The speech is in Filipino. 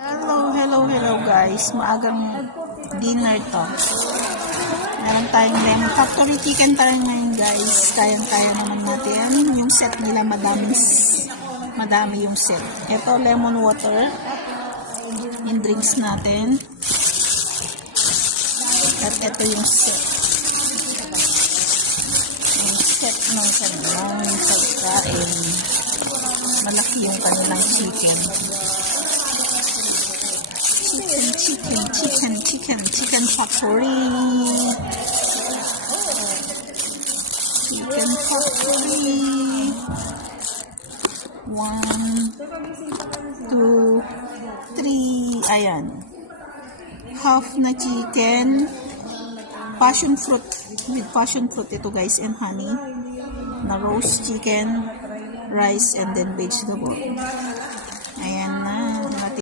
Hello guys. Maagang dinner to. Meron tayong lemon factory chicken tayo ngayon guys. Kayang-kaya naman natin. Yung set nila madami yung set. Ito lemon water. Yung drinks natin. At ito yung set. Yung set ng kanilang pagkain. Malaki yung kanilang chicken. Chicken factory. Chicken factory. 1, 2, 3. Ayan. Half na chicken. Passion fruit. With passion fruit ito guys and honey. Na roast chicken, rice and then vegetable.